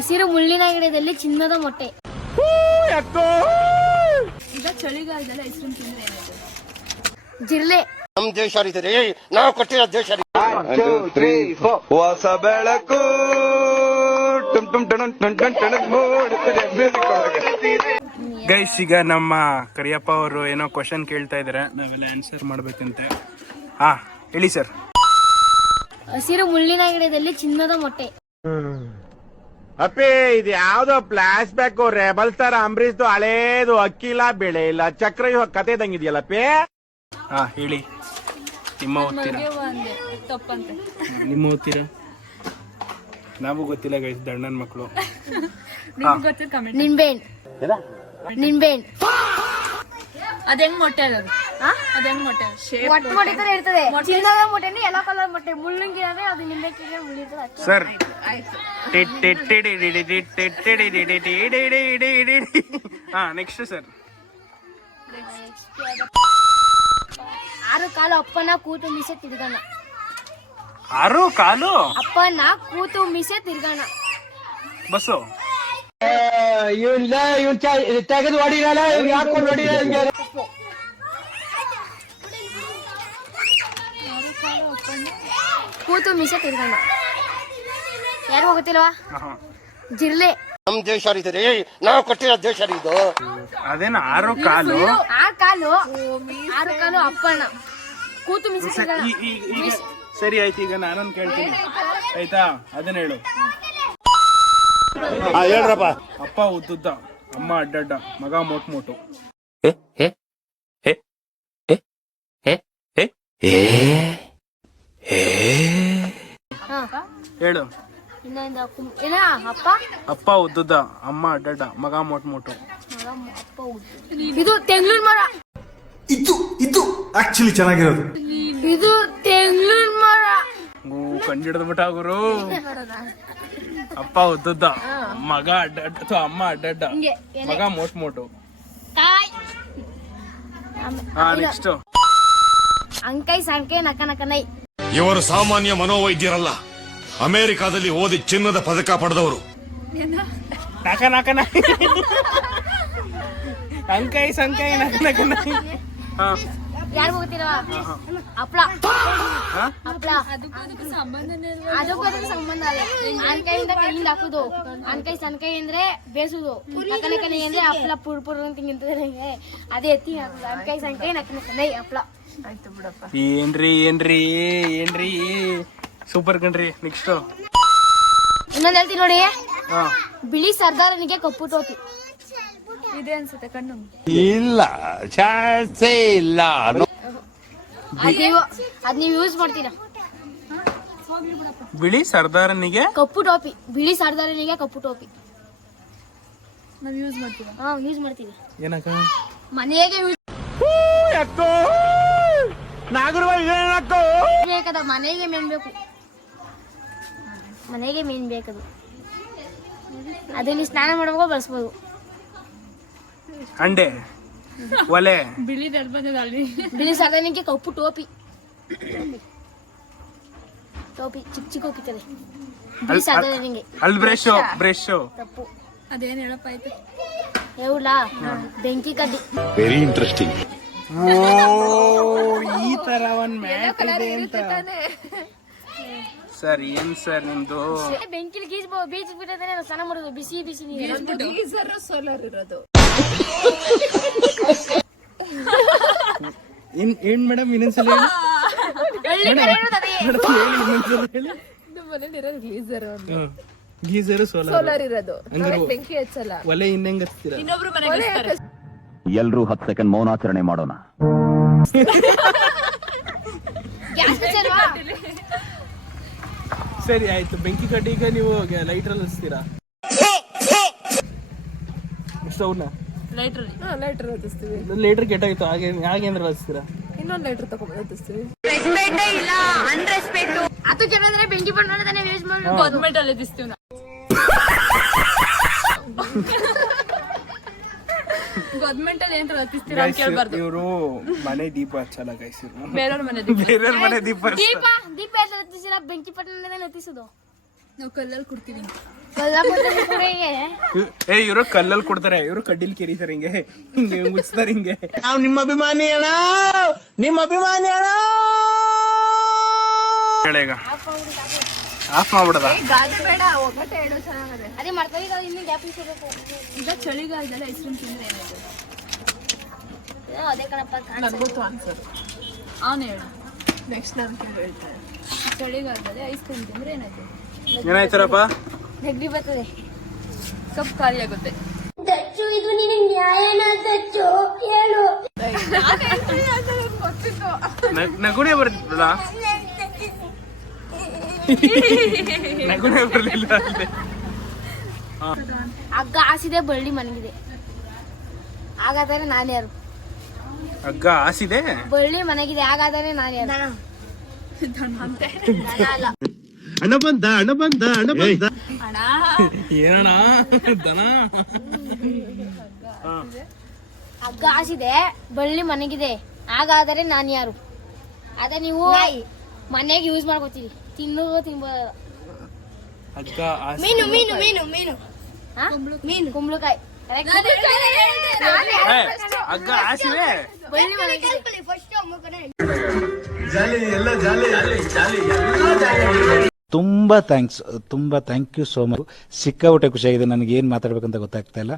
ಹಸಿರು ಮುಳ್ಳಿನ ಗಿಡದಲ್ಲಿ ಚಿನ್ನದ ಮೊಟ್ಟೆ. ಈಗ ಚಳಿಗಾಲದಲ್ಲಿ ಐಸ್ ಕ್ರೀಮ್ ತಿಂದ್ರೆ ಏನಾಗುತ್ತೆ? ಜಿರ್ಲೆ. ನಮ್ ದೇಶ ರೀ, ನಾವು ಕೊಟ್ಟಿರೋ ದೇಶ. ಹೊಸ ಬೆಳಕು ಗೈಸ್, ಈಗ ನಮ್ಮ ಕರಿಯಪ್ಪ ಅವರು ಏನೋ ಕ್ವಶನ್ ಕೇಳ್ತಾ ಇದಾರೆ, ನಾವೆಲ್ಲ ಆನ್ಸರ್ ಮಾಡ್ಬೇಕಂತೆ. ಹೇಳಿ ಸರ್. ಹಸಿರು ಮುಳ್ಳಿನ ಗಿಡದಲ್ಲಿ ಚಿನ್ನದ ಮೊಟ್ಟೆ. ಅಪ್ಪಿ, ಇದು ಯಾವ್ದೋ ಫ್ಲಾಶ್ ಬ್ಯಾಕ್ ರೆಬಲ್ ಸ್ಟಾರ್ ಅಂಬರೀಶ್ದು ಹಳೇದು. ಅಕ್ಕಿ ಇಲ್ಲ, ಬೆಳೆ ಇಲ್ಲ, ಚಕ್ರ ಕತೆ ಇದಂಗಿದೆಯಲ್ಲಪ್ಪಿ. ಹೇಳಿ. ನಿಮ್ಮ ಓದ್ತೀರಾ? ತಪ್ಪಂತೆ. ನಿಮ್ಮ ಓದ್ತೀರಾ? ನಾವು ಗೊತ್ತಿಲ್ಲ ಗೈಸ್, ದಣ್ಣನ್ ಮಕ್ಕಳು. ನಿಂಬೆಹಣ್ಣು. ನಿಂಬೆಹಣ್ಣು ಅದ್ ಹೆಂಗ್ ಮೊಟ್ಟೆ ಆಗೋದು? ಅದ್ ಹೆಂಗ್ ಮೊಟ್ಟೆ? ಒಟ್ಟು ಮೊಟ್ಟೆ ತರ ಇರ್ತದೆ. ಚಿನ್ನದ ಮೊಟ್ಟೆ ಎಲ್ಲೋ ಕಲರ್ ಮೊಟ್ಟೆ. ಮುಳ್ಳುಂಗಿದ್ರೆ ಅದು ನಿಂಬೆಕಿಗೆ ಮುಳ್ಳಿರ್ತದೆ. Sir, next sir. 6 ಕಾಲು ಅಪ್ಪನ ಕೂತು ಮೀಸೆ ತಿರ್ಗಣ. 6 ಕಾಲು ಅಪ್ಪನ ಕೂತು ಮೀಸೆ ತಿರ್ಗಣ. ಬಸ್ಸು. ತೆಗೆದು ಹೊಡಿರಲ್ಲ, ಹಾಕೊಂಡು ಹೊಡಿರ. ಕೂತು ಮೀಸೆ ತಿರ್ಗಣ. ಯಾರಿಗೂ ಗೊತ್ತಿಲ್ವಾ? ಜಿರ್ಲೆ. ನಮ್ ದೇಶ ರೀ, ನಾವು ಕೊಟ್ಟಿರೋ ದೇಶ ಇದು. ಅದೇನ 6 ಕಾಲು? 6 ಕಾಲು ಅಪ್ಪನ ಕೂತು ಮೀಸೆ ತಿರ್ಗಣ. ಈಗ ಸರಿ ಆಯ್ತು, ಈಗ ನಾನೊಂದು ಕೇಳ್ತೀನಿ ಆಯ್ತಾ? ಅದನ್ನ ಹೇಳು. ಹೇಳ್ರಪ್ಪ. ಅಪ್ಪ ಉದ್ದುದ್ದ, ಅಮ್ಮ ಅಡ್ಡಡ್ಡ, ಮಗ ಮೋಟ್ ಮೋಟು. ಹೇಳು. ಅಪ್ಪ ಉದ್ದುದ್ದ, ಅಮ್ಮ ಅಡ್ಡಡ್ಡ, ಮಗ ಮೋಟ್ ಮೋಟು. ಇದು ತೆಂಗಿನ ಮರ. ಇದು ಆಕ್ಚುಲಿ ಚೆನ್ನಾಗಿರೋದು. ಇದು ತೆಂಗಿನ ಮರ. ಕಂಡಿಡ್ದು ಬಿಟ್ಟ ಗುರು. ಅಪ್ಪ ಉದ್ದುದ್ದ, ಮಗ ಅಡ್ಡಡ್ಡ ಅಥವಾ ಅಮ್ಮ ಅಡ್ಡಡ್ಡ, ಮಗ ಮೋಟ್ ಮೋಟು. ನೆಕ್ಸ್ಟ್. ಅಂಕೈ ಸಂಕೈ ನಕ ನಕ ನೈ. ಇವರು ಸಾಮಾನ್ಯ ಮನೋವೈದ್ಯರಲ್ಲ, ಅಮೆರಿಕಾದಲ್ಲಿ ಓದಿ ಚಿನ್ನದ ಪದಕ ಪಡೆದವರು. ನಕ ನಕ ನೈ. ಅಂಕೈ ಸಂಕೈ ನಕ ನಕ ನೈ. ಯಾರು ಹೋಗ್ತೀರಾ? ಹಪ್ಳ. ಹಪ್ಳ ಅದಕ್ಕೂ ಸಂಬಂಧ ಅಲ್ಲ. ಅನ್ಕೈಯಿಂದ ಕೈಯಿಂದ ಹಾಕುದು. ಅನ್ಕೈ ಸನ್ಕೈ ಅಂದ್ರೆ ಬೇಸುದು. ನಕನಕನೆ ಅಂದ್ರೆ ಹಪ್ಳ ಪುರ್ ಪುರ್ ಅಂತ ತಿಂತದೆ. ಅದೇ ಎತ್ತಿ ಹಾಕುದು. ಅನ್ಕೈ ಸಂಕೈ ನಕನಕನೆ ಹಪ್ಳ. ಆಯ್ತು ಬಿಡಪ್ಪ. ಏನ್ರಿ ಸೂಪರ್ ಕಣ್ರಿ. ನೆಕ್ಸ್ಟ್ ಇನ್ನೊಂದ್ ಹೇಳ್ತೀನಿ ನೋಡಿ. ಬಿಳಿ ಸರ್ದಾರನಿಗೆ ಕಪ್ಪು ಟೋಪಿ. ಇದೆ ಅನ್ಸುತ್ತೆ ಕಣ್ಣು. ಇಲ್ಲ, ಚಾನ್ಸೇ ಇಲ್ಲ. ಅದ್ ನೀವ್ ಯೂಸ್ ಮಾಡ್ತೀರಾ? ಬಿಳಿ ಸರ್ದಾರನಿಗೆ ಕಪ್ಪು ಟೋಪಿ. ಬಿಳಿ ಸರ್ದಾರನಿಗೆ ಕಪ್ಪು ಟೋಪಿ ನಾವ್ ಯೂಸ್ ಮಾಡ್ತೀರಾ? ಯೂಸ್ ಮಾಡ್ತೀವಿ. ಏನಕ್ಕ? ಮನೆಗೆ ಯೂಸ್ ಬೇಕದ. ಮನೆಗೆ ಮೇನ್ ಬೇಕು. ಮನೆಗೆ ಮೇನ್ ಬೇಕದು. ಅದನ್ನ ಸ್ನಾನ ಮಾಡುವಾಗ ಬಳಸ್ಬೋದು. ಅಂಡೆ, ಒಲೆ. ಬಿಳಿ ದರ್ಬದಲ್ಲಿ ಬಿಳಿ ಸರ್ದಾರನಿಗೆ ಕಪ್ಪು ಟೋಪಿ. ಟೋಪಿ ಚಿಕ್ಕ ಚಿಕ್ಕ ಹೋಗ್ತದೆ. ಬಿಳಿ ಸರ್ದಾರನಿಗೆ ಅಲ್ಲಿ ಬ್ರಷ್. ತಪ್ಪು. ಅದೇನ್ ಹೇಳಪ್ಪ ಆಯ್ತು. ಹೇಳಾ? ಬೆಂಕಿ ಕಡ್ಡಿ. Very interesting. ಈ ತರ ಒಂದ್ ಮ್ಯಾಟ್ ಇದೆ ಅಂತ. ಸರ್, ಏನ್ ಸರ್ ನಿಮ್ದು? ಬೆಂಕಿಲಿ ಬೀಚ್ ಬಿಟ್ಟದ್ರೆ ಸ್ನಾನ ಮಾಡೋದು. ಬಿಸಿ ಬಿಸಿ ನೀರು. ಗೀಸರ್ ಸೋಲಾರ್ ಇರೋದು. ಏನ್ ಮೇಡಮ್ ಇನ್ನೊಂದ್ಸಲ ಹೇಳಿ. ಗೀಸರ್ ಸೋಲಾರ್ ಇರೋದು. ಬೆಂಕಿ ಹಚ್ಚಲ್ಲ. ಒಲೆ ಇನ್ನೆಂಗ್ ಹಚ್ತೀರಾ? ಇನ್ನೊಬ್ರು ಮನೆಗೆ ಎಲ್ರೂ 10 ಸೆಕೆಂಡ್ ಮೌನಾಚರಣೆ ಮಾಡೋಣ. ಸರಿ ಆಯ್ತು. ಬೆಂಕಿ ಕಡ್ಡಿಗೆ ನೀವು ಲೈಟ್ರಲ್ಲಿ ಹಚ್ತೀರಾ? ಸ್ಟವ್ನ ಲೈಟರ್ ಹತ್ತಿಸ್ತೀವಿ. ಲೈಟರ್ ಕೆಟ್ಟಾಗಿತ್ತು, ಹಾಗೆ ಅಂದ್ರೆ ಹಚ್ತೀರಾ? ಇನ್ನೊಂದು ಲೈಟರ್ ತಗೊಂಡು ಹತ್ತಿಸ್ತೀವಿ. ಅದು ಕೇಳಿದ್ರೆ ಬೆಂಕಿ ಬಂದ್ರೆ ಯೂಸ್ ಮಾಡಿ ಗೌರ್ಮೆಂಟ್ ಅಲ್ಲಿ ಹತ್ತಿಸ್ತೀವಿ ನಾವು. ಗೌರ್ಮೆಂಟ್ ಅಲ್ಲಿ ಏನಾದ್ರು ಹತ್ತಿಸ್ತೀರಾ ಅಂತ ಕೇಳ್ಬಾರ್ದು. ಇವರು ಮನೆ ದೀಪ ಹಚ್ಚಲ್ಲ ಗೈಸ್. ಬೇರೆಯವ್ರ ಮನೆ ಬೇರೆಯವ್ರ ಮನೆ ದೀಪ ದೀಪ ಎಲ್ಲ ಹತ್ತಿಸಿಲ್ಲ. ಬೆಂಕಿ ಪಟ್ಟಣ ಹತ್ತಿಸೋದು. ನಾವು ಕಲ್ಲಲ್ಲಿ ಕೊಡ್ತೀವಿ. ಕೊಲ್ಲಾಪುರದಲ್ಲಿ ಕೂಡ ಹಿಂಗೆ ಇವರು ಕಲ್ಲಲ್ಲಿ ಕೊಡ್ತಾರೆ, ಇವರು ಕಡ್ಡಿಲ್ ಕೆರಿತಾರೆ, ಹಿಂಗೆ ಹಿಂಗೆ ಮುಚ್ತಾರೆ ಹಿಂಗೆ. ನಾವು ನಿಮ್ಮ ಅಭಿಮಾನಿ ಅಣ್ಣ, ನಿಮ್ಮ ಅಭಿಮಾನಿ ಅಣ್ಣ. ಈಗ ಆಫ್ ಮಾಡ್ಬಿಡದ. ಗಾಡಿ ಬೇಡ, ಒಬ್ಬಟ್ಟೆ ಹೇಳು ಚೆನ್ನಾಗದೆ. ಅದೇ ಮಾಡ್ತಾರೆ ಈಗ, ಇನ್ನು ಗ್ಯಾಪ್ ಇರ್ಬೇಕು. ಈಗ ಚಳಿಗಾಲದಲ್ಲಿ ಐಸ್ ಕ್ರೀಮ್ ತಿಂದ್ರೆ ಏನಾಯ್ತು? ಅದೇ ಕಣಪ್ಪ ನನ್ಗೊತ್ತು ಆನ್ಸರ್. ಅವನು ಹೇಳು, ನೆಕ್ಸ್ಟ್ ನಾನು ಹೇಳ್ತೇನೆ. ಚಳಿಗಾಲದಲ್ಲಿ ಐಸ್ ಕ್ರೀಮ್ ತಿಂದ್ರೆ ಏನಾಯ್ತು? ಏನಾಯ್ತಾರಪ್ಪ? ನೆಗಡಿ ಬರ್ತದೆ. ಕಪ್ ಖಾಲಿ ಆಗುತ್ತೆ. ಇದು ನಿನಗೆ ನ್ಯಾಯನ ದಚ್ಚು ಹೇಳು. ನಗುನೇ ಬರ್ತಿಲ್ಲ, ನಗುನೇ ಬರ್ಲಿಲ್ಲ ಅಲ್ಲಿ. ಹಗ್ಗ ಹಾಸಿದೆ ಬಳ್ಳಿ ಮನಗಿದೆ, ಹಾಗಾದರೆ ನಾನು ಯಾರು? ಹಗ್ಗ ಹಾಸಿದೆ ಬಳ್ಳಿ ಮನೆಗಿದೆ, ಹಾಗಾದರೆ ನಾನು ಯಾರು? ಹಣ ಬಂದ, ಹಣ ಬಂದ, ಹಣ ಬಂದ. ಏನಣ್ಣ ದನ? ಹಗ್ಗ ಹಾಸಿದೆ ಬಳ್ಳಿ ಮನೆಗಿದೆ, ಹಾಗಾದರೆ ನಾನು ಯಾರು? ಅದೇ ನೀವು ಮನೆಗೆ ಯೂಸ್ ಮಾಡ್ಕೋತೀರಿ, ತಿನ್ಬೋದು. ಹಗ್ಗ ಹಾಸಿ ಮೀನು ಮೀನು ಮೀನು ಮೀನು ಮೀನು ಕುಂಬಳಕಾಯಿ. ಹಗ್ಗ ಹಾಸಿದೆ ಬಳ್ಳಿ ಮನೆಗಿದೆ. ತುಂಬ ಥ್ಯಾಂಕ್ಸ್, ತುಂಬ ಥ್ಯಾಂಕ್ ಯು ಸೋ ಮಚ್. ಸಿಕ್ಕಾಪಟ್ಟೆ ಖುಷಿಯಾಗಿದೆ, ನನಗೆ ಏನು ಮಾತಾಡ್ಬೇಕಂತ ಗೊತ್ತಾಗ್ತಾ ಇಲ್ಲ.